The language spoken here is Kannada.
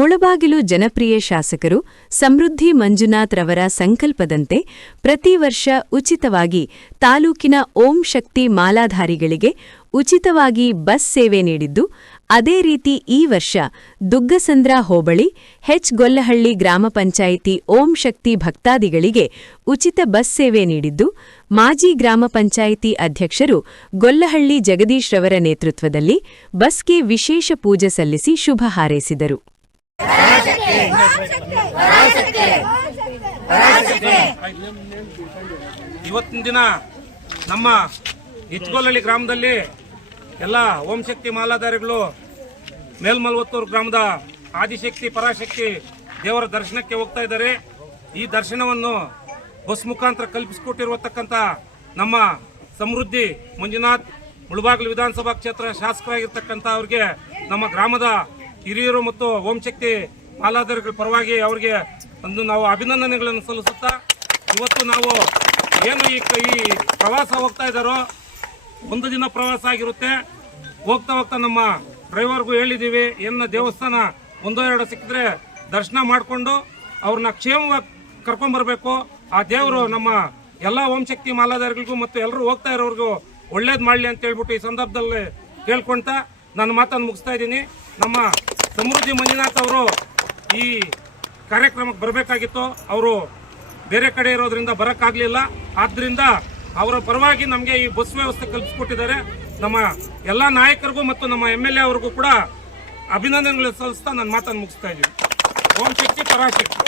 ಮುಳಬಾಗಿಲು ಜನಪ್ರಿಯ ಶಾಸಕರು ಸಮೃದ್ಧಿ ಮಂಜುನಾಥ್ ರವರ ಸಂಕಲ್ಪದಂತೆ ಪ್ರತಿ ವರ್ಷ ಉಚಿತವಾಗಿ ತಾಲೂಕಿನ ಓಂ ಶಕ್ತಿ ಮಾಲಾಧಾರಿಗಳಿಗೆ ಉಚಿತವಾಗಿ ಬಸ್ ಸೇವೆ ನೀಡಿದ್ದು, ಅದೇ ರೀತಿ ಈ ವರ್ಷ ದುಗ್ಗಸಂದ್ರ ಹೋಬಳಿ ಗೊಲ್ಲಹಳ್ಳಿ ಗ್ರಾಮ ಪಂಚಾಯಿತಿ ಓಂ ಶಕ್ತಿ ಭಕ್ತಾದಿಗಳಿಗೆ ಉಚಿತ ಬಸ್ ಸೇವೆ ನೀಡಿದ್ದು, ಮಾಜಿ ಗ್ರಾಮ ಪಂಚಾಯಿತಿ ಅಧ್ಯಕ್ಷರು ಗೊಲ್ಲಹಳ್ಳಿ ಜಗದೀಶ್ ರವರ ನೇತೃತ್ವದಲ್ಲಿ ಬಸ್ಗೆ ವಿಶೇಷ ಪೂಜೆ ಸಲ್ಲಿಸಿ ಶುಭ ಹಾರೈಸಿದರು. ಇವತ್ತಿನ ದಿನ ನಮ್ಮ ಗೊಲ್ಲಹಳ್ಳಿ ಗ್ರಾಮದಲ್ಲಿ ಎಲ್ಲ ಓಂ ಶಕ್ತಿ ಮಾಲಾಧಾರಿಗಳು ಮೇಲ್ಮಲ್ವತ್ತೂರು ಗ್ರಾಮದ ಆದಿಶಕ್ತಿ ಪರಾಶಕ್ತಿ ದೇವರ ದರ್ಶನಕ್ಕೆ ಹೋಗ್ತಾ ಇದ್ದಾರೆ. ಈ ದರ್ಶನವನ್ನು ಬಸ್ ಮುಖಾಂತರ ಕಲ್ಪಿಸಿಕೊಟ್ಟಿರುವತಕ್ಕಂಥ ನಮ್ಮ ಸಮೃದ್ಧಿ ಮಂಜುನಾಥ್ ಮುಳಬಾಗಿಲು ವಿಧಾನಸಭಾ ಕ್ಷೇತ್ರ ಶಾಸಕರಾಗಿರ್ತಕ್ಕಂಥ ಅವರಿಗೆ ನಮ್ಮ ಗ್ರಾಮದ ಹಿರಿಯರು ಮತ್ತು ಓಂ ಶಕ್ತಿ ಮಾಲಾಧಾರಿಗಳ ಪರವಾಗಿ ಅವರಿಗೆ ಒಂದು ನಾವು ಅಭಿನಂದನೆಗಳನ್ನು ಸಲ್ಲಿಸುತ್ತಾ, ಇವತ್ತು ನಾವು ಏನು ಈ ಪ್ರವಾಸ ಹೋಗ್ತಾ ಇದ್ದಾರೋ ಒಂದು ದಿನ ಪ್ರವಾಸ ಆಗಿರುತ್ತೆ. ಹೋಗ್ತಾ ಹೋಗ್ತಾ ನಮ್ಮ ಡ್ರೈವರ್ಗೂ ಹೇಳಿದ್ದೀವಿ, ಏನು ದೇವಸ್ಥಾನ ಒಂದೋ ಎರಡು ಸಿಕ್ಕಿದ್ರೆ ದರ್ಶನ ಮಾಡಿಕೊಂಡು ಅವ್ರನ್ನ ಕ್ಷೇಮವಾಗಿ ಕರ್ಕೊಂಡ್ಬರ್ಬೇಕು. ಆ ದೇವರು ನಮ್ಮ ಎಲ್ಲ ಓಂ ಶಕ್ತಿ ಮಾಲಾಧಾರಿಗಳಿಗೂ ಮತ್ತು ಎಲ್ಲರೂ ಹೋಗ್ತಾ ಇರೋರಿಗೂ ಒಳ್ಳೇದು ಮಾಡಲಿ ಅಂತ ಹೇಳ್ಬಿಟ್ಟು ಈ ಸಂದರ್ಭದಲ್ಲಿ ಕೇಳ್ಕೊಳ್ತಾ ನನ್ನ ಮಾತನ್ನು ಮುಗಿಸ್ತಾ ಇದ್ದೀನಿ. ನಮ್ಮ ಸಮೃದ್ಧಿ ಮಂಜುನಾಥ್ ಅವರು ಈ ಕಾರ್ಯಕ್ರಮಕ್ಕೆ ಬರಬೇಕಾಗಿತ್ತು, ಅವರು ಬೇರೆ ಕಡೆ ಇರೋದ್ರಿಂದ ಬರೋಕ್ಕಾಗಲಿಲ್ಲ. ಆದ್ದರಿಂದ ಅವರ ಪರವಾಗಿ ನಮಗೆ ಈ ಬಸ್ ವ್ಯವಸ್ಥೆ ಕಲ್ಪಿಸಿಕೊಟ್ಟಿದ್ದಾರೆ. ನಮ್ಮ ಎಲ್ಲ ನಾಯಕರಿಗೂ ಮತ್ತು ನಮ್ಮ MLA ಅವ್ರಿಗೂ ಕೂಡ ಅಭಿನಂದನೆಗಳು ಸಲ್ಲಿಸ್ತಾ ನನ್ನ ಮಾತನ್ನು ಮುಗಿಸ್ತಾ ಇದ್ದೀನಿ. ಓಂ ಶಕ್ತಿ ಪರಾಶಕ್ತಿ.